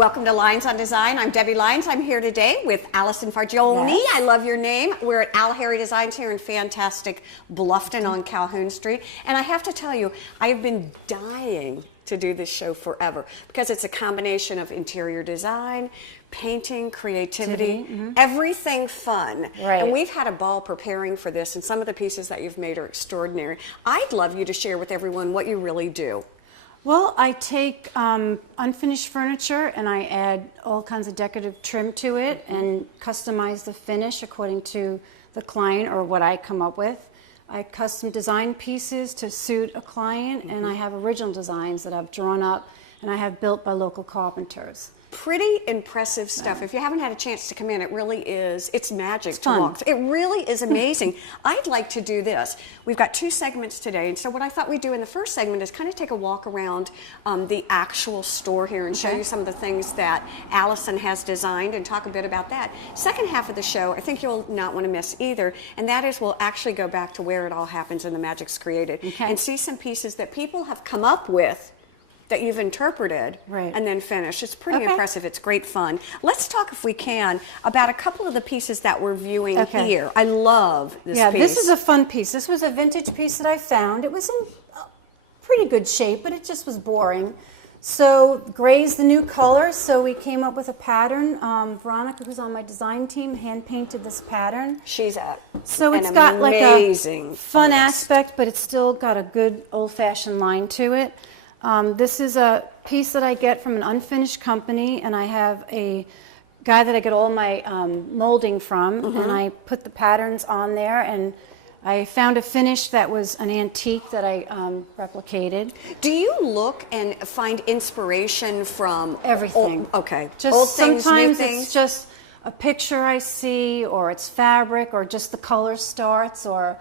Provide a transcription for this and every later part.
Welcome to Lynes on Design. I'm Debbie Lynes. I'm here today with Allison Fargioni. Yes. I love your name. We're at Al Harry Designs here in fantastic Bluffton on Calhoun Street. And I have to tell you, I have been dying to do this show forever because it's a combination of interior design, painting, creativity, everything fun. Right. And we've had a ball preparing for this, and some of the pieces that you've made are extraordinary. I'd love you to share with everyone what you really do. Well, I take unfinished furniture and I add all kinds of decorative trim to it and customize the finish according to the client or what I come up with. I custom design pieces to suit a client, and I have original designs that I've drawn up and I have built by local carpenters. Pretty impressive stuff. Yeah. If you haven't had a chance to come in, it really is, it's magic to fun. walk. It really is amazing. I'd like to do this. We've got two segments today, and so what I thought we'd do in the first segment is kind of take a walk around the actual store here and show you some of the things that Allison has designed and talk a bit about that. Second half of the show, I think you'll not want to miss either, and that is we'll actually go back to where it all happens and the magic's created and see some pieces that people have come up with that you've interpreted and then finished. It's pretty impressive. It's great fun. Let's talk, if we can, about a couple of the pieces that we're viewing here. I love this piece. Yeah, this is a fun piece. This was a vintage piece that I found. It was in pretty good shape, but it just was boring. So gray's the new color, so we came up with a pattern. Veronica, who's on my design team, hand-painted this pattern. She's So it's got like a fun aspect, but it's still got a good old-fashioned line to it. This is a piece that I get from an unfinished company, and I have a guy that I get all my molding from, and I put the patterns on there, and I found a finish that was an antique that I replicated. Do you look and find inspiration from everything? Just old things, sometimes new things? It's just a picture I see, or it's fabric, or just the color starts, or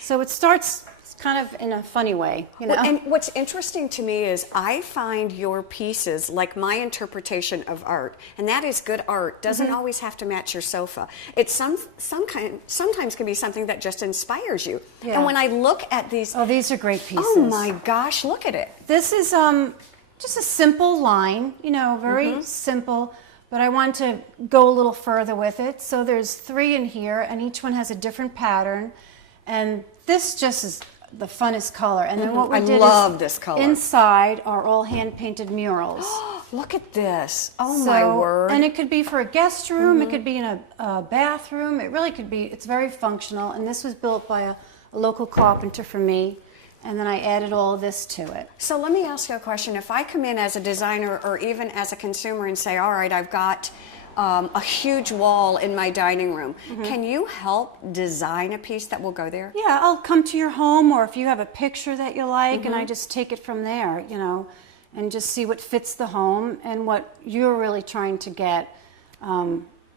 so it starts kind of in a funny way, you know. Well, and what's interesting to me is I find your pieces like my interpretation of art, and that is good art doesn't always have to match your sofa. It's sometimes can be something that just inspires you. And when I look at these, these are great pieces. Oh my gosh, look at it. This is just a simple line, you know, very simple, but I want to go a little further with it. So there's 3 in here, and each one has a different pattern, and this just is the funnest color. And then what we did is this color. Inside are all hand-painted murals. Look at this. Oh my word. And it could be for a guest room, it could be in a bathroom, it really could be, it's very functional. And this was built by a local carpenter for me, and then I added all of this to it. So let me ask you a question. If I come in as a designer or even as a consumer and say, all right, I've got a huge wall in my dining room. Can you help design a piece that will go there? Yeah, I'll come to your home, or if you have a picture that you like, and I just take it from there, you know, and just see what fits the home and what you're really trying to get.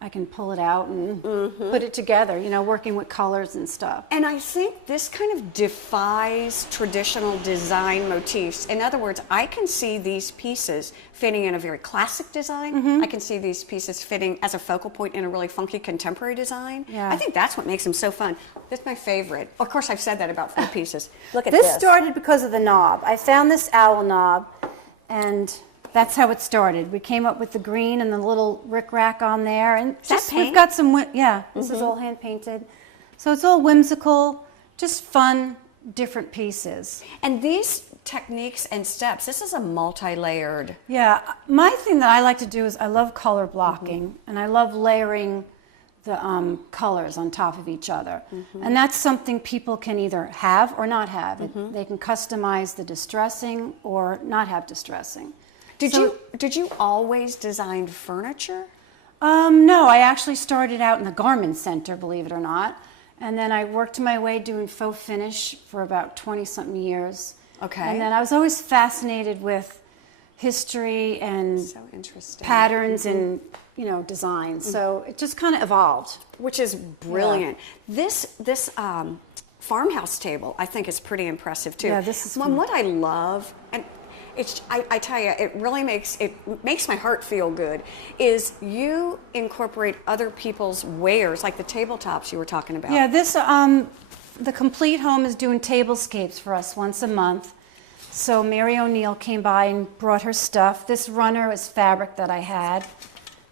I can pull it out and put it together, you know, working with colors and stuff. And I think this kind of defies traditional design motifs. In other words, I can see these pieces fitting in a very classic design. I can see these pieces fitting as a focal point in a really funky contemporary design. Yeah. I think that's what makes them so fun. That's my favorite. Of course, I've said that about 4 pieces. Look at this. This started because of the knob. I found this owl knob, and that's how it started. We came up with the green and the little rickrack on there, and just we've got some. This is all hand painted, so it's all whimsical, just fun, different pieces. And these techniques and steps, this is a multi-layered. Yeah, my thing that I like to do is I love color blocking, and I love layering the colors on top of each other, and that's something people can either have or not have. They can customize the distressing or not have distressing. Did you always design furniture? No, I actually started out in the garment center, believe it or not, and then I worked my way doing faux finish for about 20-something years. And then I was always fascinated with history and patterns and, you know, designs. So it just kind of evolved, which is brilliant. This farmhouse table, I think, is pretty impressive too. Yeah, this is what I love, and I tell you, it really makes my heart feel good, is you incorporate other people's wares, like the tabletops you were talking about. Yeah, this the Complete Home is doing tablescapes for us once a month. So Mary O'Neill came by and brought her stuff. This runner is fabric that I had.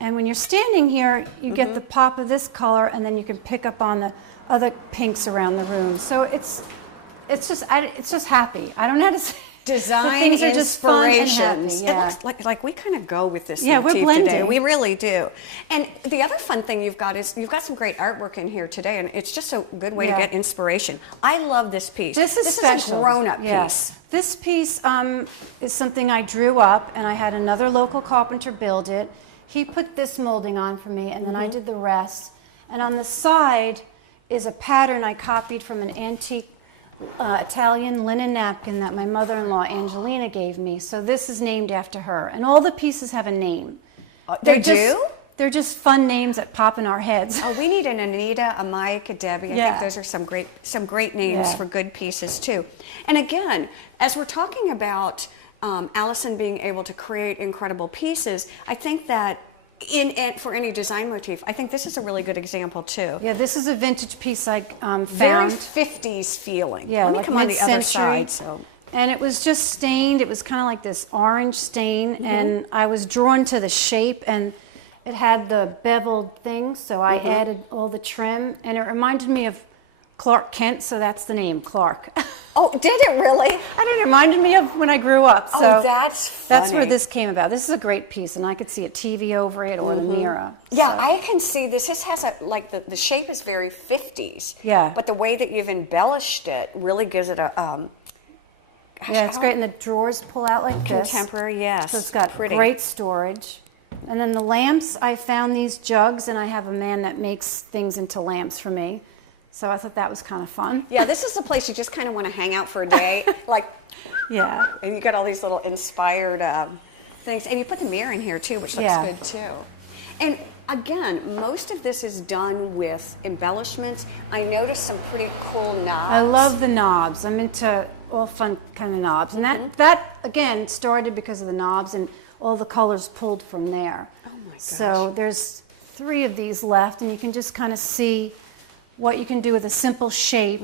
And when you're standing here, you get the pop of this color, and then you can pick up on the other pinks around the room. So it's just happy. I don't know how to say. Design things are just fun and happy. inspirations. Yeah. It looks like we kind of go with this Yeah, we're motif blending. today. We really do. And the other fun thing you've got is you've got some great artwork in here today, and it's just a good way to get inspiration. I love this piece. This is special. A grown-up Yes. piece. This piece is something I drew up, and I had another local carpenter build it. He put this molding on for me, and then I did the rest. And on the side is a pattern I copied from an antique Italian linen napkin that my mother-in-law Angelina gave me. So this is named after her, and all the pieces have a name. They do? They're just fun names that pop in our heads. Oh, we need an Anita, a Mike, a Debbie. I think those are some great names for good pieces too. And again, as we're talking about Allison being able to create incredible pieces, I think that for any design motif, I think this is a really good example too. Yeah, this is a vintage piece I found. Very 50s feeling. Yeah, Let me like come on the other mid-century. side. And it was just stained. It was kind of like this orange stain, and I was drawn to the shape, and it had the beveled things, so I added all the trim, and it reminded me of Clark Kent, so that's the name, Clark. Oh, did it really? It reminded me of when I grew up. So oh, that's funny. That's where this came about. This is a great piece, and I could see a TV over it or the mirror. Yeah, so. I can see this. This has the shape is very 50s. Yeah. But the way that you've embellished it really gives it a yeah, it's great, and the drawers pull out like this. Contemporary, yes. So it's got pretty. Great storage. And then the lamps, I found these jugs, and I have a man that makes things into lamps for me. So I thought that was kind of fun. Yeah, this is a place you just kind of want to hang out for a day. Yeah. And you got all these little inspired things. And you put the mirror in here too, which looks good too. And again, most of this is done with embellishments. I noticed some pretty cool knobs. I love the knobs. I'm into all fun kind of knobs. And that again, started because of the knobs and all the colors pulled from there. Oh my gosh. So there's 3 of these left, and you can just kind of see what you can do with a simple shape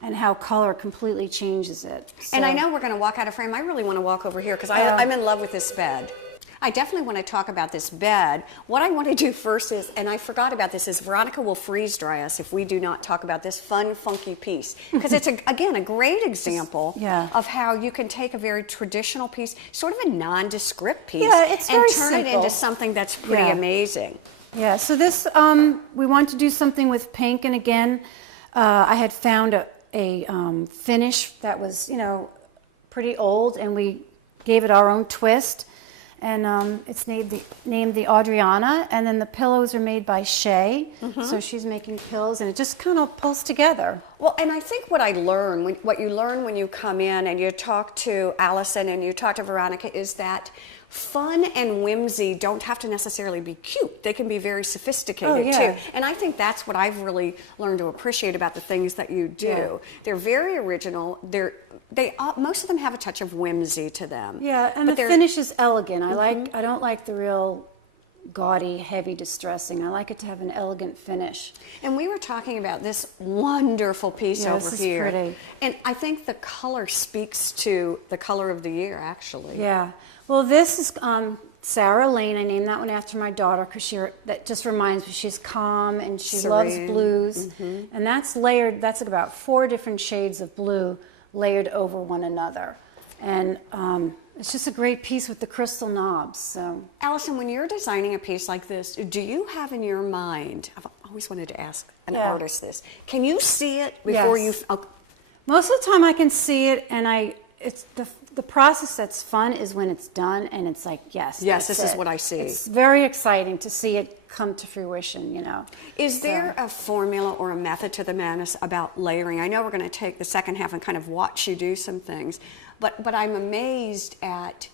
and how color completely changes it. So. And I know we're going to walk out of frame. I really want to walk over here because I'm in love with this bed. I definitely want to talk about this bed. What I want to do first is, and I forgot about this, is Veronica will freeze dry us if we do not talk about this fun, funky piece. Because it's, again, a great example of how you can take a very traditional piece, sort of a nondescript piece, and turn it into something that's pretty amazing. Yeah, so this, we want to do something with pink, and again, I had found a finish that was, pretty old, and we gave it our own twist, and it's named the Adriana, and then the pillows are made by Shay, so she's making pillows, and it just kind of pulls together. Well, and I think what you learn when you come in and you talk to Allison and you talk to Veronica is that fun and whimsy don't have to necessarily be cute. They can be very sophisticated too. And I think that's what I've really learned to appreciate about the things that you do. Yeah. They're very original. Most of them have a touch of whimsy to them. Yeah, and the finish is elegant. I don't like the real gaudy, heavy distressing. I like it to have an elegant finish. And we were talking about this wonderful piece over this here. Is pretty. And I think the color speaks to the color of the year, actually. Yeah. Well, this is Sarah Lane. I named that one after my daughter because that just reminds me she's calm and she loves blues. And that's layered. That's about 4 different shades of blue layered over one another. And it's just a great piece with the crystal knobs. So, Allison, when you're designing a piece like this, do you have in your mind? I've always wanted to ask an artist this. Can you see it before you? Most of the time, I can see it, and it's the process that's fun is when it's done and it's like, yes, this is what I see. It's very exciting to see it come to fruition, Is there a formula or a method to the madness about layering? I know we're going to take the second half and kind of watch you do some things, but I'm amazed at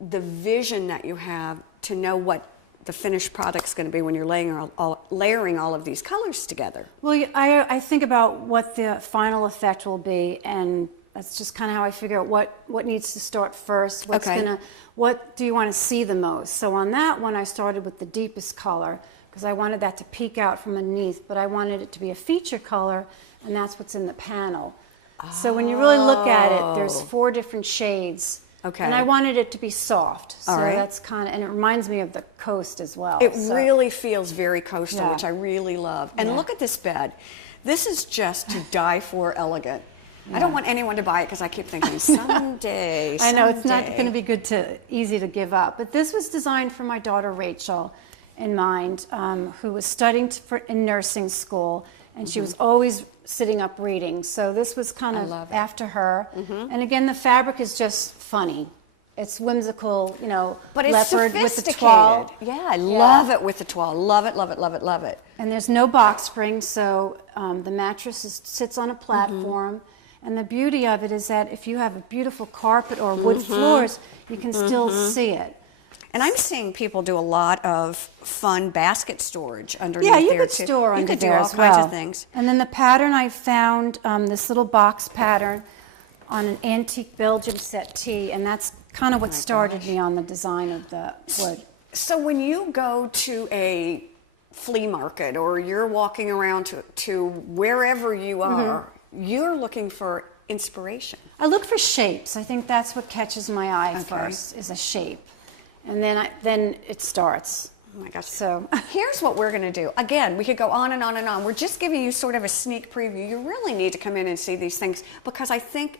the vision that you have to know what the finished product's going to be when you're layering all of these colors together. Well, I think about what the final effect will be, and that's just kind of how I figure out what needs to start first. What do you want to see the most? So on that one, I started with the deepest color because I wanted that to peek out from underneath, but I wanted it to be a feature color, and that's what's in the panel. So when you really look at it, there's 4 different shades. Okay. And I wanted it to be soft. So All right. that's kind of, and it reminds me of the coast as well. It so. really feels very coastal, Yeah. which I really love. And Yeah. look at this bed. This is just to die for elegant. I don't want anyone to buy it because I keep thinking someday. I know it's not someday. going to be easy to give up. But this was designed for my daughter Rachel in mind, who was studying in nursing school, and she was always sitting up reading. So this was kind of after her. And again, the fabric is just funny. It's whimsical, you know, But it's leopard with the sophisticated. toile. Yeah, I love it with the toile. Love it, love it, love it, love it. And there's no box spring, so the mattress sits on a platform. And the beauty of it is that if you have a beautiful carpet or wood floors, you can still see it. And I'm seeing people do a lot of fun basket storage underneath Yeah, you there could too. store under You could do there all as kinds well. of things. And then the pattern I found, this little box pattern on an antique Belgium settee, and that's kind of what started me on the design of the wood. So when you go to a flea market or you're walking around to wherever you are, you're looking for inspiration. I look for shapes. I think that's what catches my eye Okay. first, is a shape. And then it starts. Oh my gosh. So here's what we're going to do. Again, we could go on and on and on. We're just giving you sort of a sneak preview. You really need to come in and see these things because I think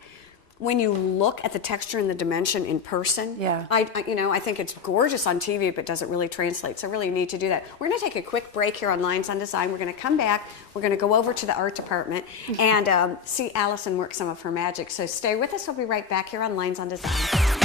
when you look at the texture and the dimension in person, Yeah. I think it's gorgeous on TV, but doesn't really translate. So really need to do that. We're going to take a quick break here on Lynes on Design. We're going to come back. We're going to go over to the art department and see Allison work some of her magic. So stay with us. We'll be right back here on Lynes on Design.